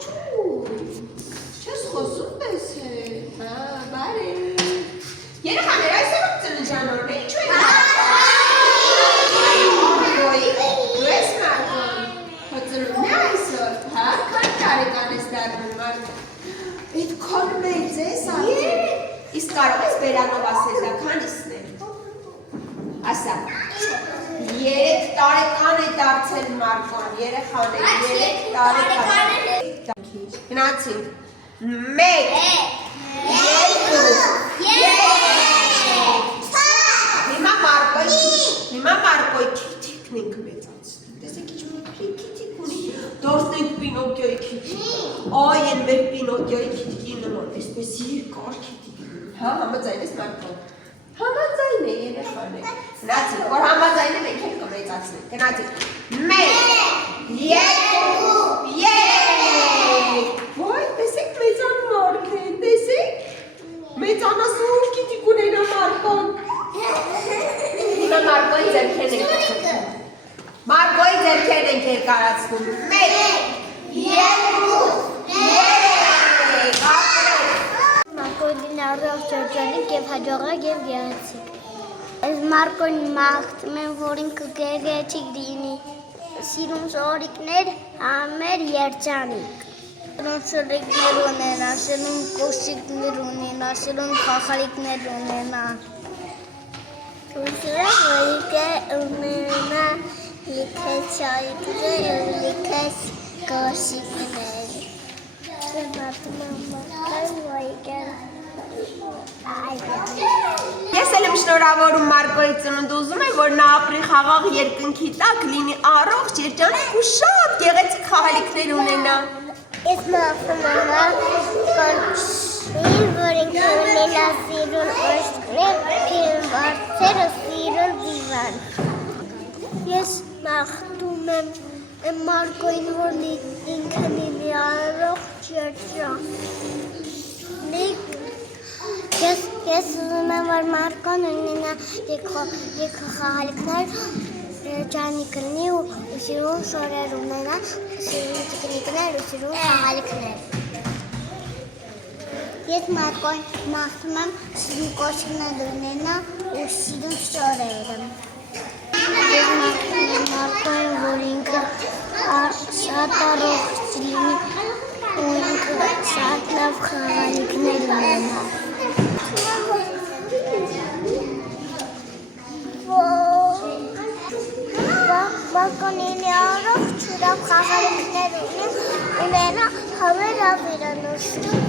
Չես խոսում ես հա, բարի երեխաներ այսօր ծննդյանորն է, ինչու եք դու ես Մարկոն, հո ծնունդն է այսօր, հա, քանի տարեկան ես դառնում Մարկոն այդքան մեծ ես արդեն, իսկ կարող ես բերանով ասել դա քանիսն է, ասա 3 տարեկան է դարձել Մարկոն, երեխան է 3 տարեկան Գնացինք 1 Հիմա Մարկոյի քիթիկն ենք մեծացնում, տեսեք ինչ փոքրիկ քիթիկ ունի, դարձնենք Պինոկիոյի քիթիկ, այ են մեր Պինոկիոյի քիթիկի նման, այսպես երկար քիթիկ, հա, համաձայն ես Մարկոն, համաձայն է երեխան է, գնացինք, որ համաձայն է մենք էլ կմեծացնենք, գնացինք 1 2 3 Ոյ, տեսեք մեծանում արք է, տեսեք, մեծանասուն քիթիկ ունենա Մարկոն Հիմա Մարկոյի ձեռքերն ենք Մարկոյի ձեռքերն ենք երկարացնում 1 2 3 Մարկոյին առողջ շրջանիկ և հաջողակ և գեղեցիկ Ես Մարկոյին մաղթում եմ, որ ինքը գեղեցիկ լինի Սիրում զորիկներ, համեր երջանիկ Սիրում շրիկներ ունենա, սիրում կոշիկներ ունենա, սիրում խախալիկներ ունենա Ուսուրը որիկը ունենա լիքես շայիկներ, լիքես կոշիկներ Ես էլ եմ շնորհավորում Մարկոյի ծնունդ ուզում եմ, որ նա ապրի խաղաղ երկնքի տակ, լինի առողջ, երջանիկ ու շատ գեղեցիկ խաղալիքներ ունենա Ես մաղթում եմ որ ինքը ունենա սիրուն օժտներ, իրեն վարձերը սիրուն դիվան Ես մաղթում եմ Մարկոյին, որ ինքը լինի առողջ երջանիկ Ես ուզում եմ, որ Մարկոն ունենա լիքը խաղալիքներ, երջանիկ լինի ու սիրուն շորեր ունենա, սիրուն տիկնիկներ ու սիրուն խաղալիքներ Ես Մարկոյին մաղթում եմ սիրուն կոշիկներ ունենա ու սիրուն շորերը Ես մաղթում եմ Մարկոյին, որ ինքը շատ առողջ լինի ու ինքը շատ լավ խաղալիքներ ունենա Մարկոնին առողջ ուրախ խաղալիքներ ունենա համեր ավիրանոստում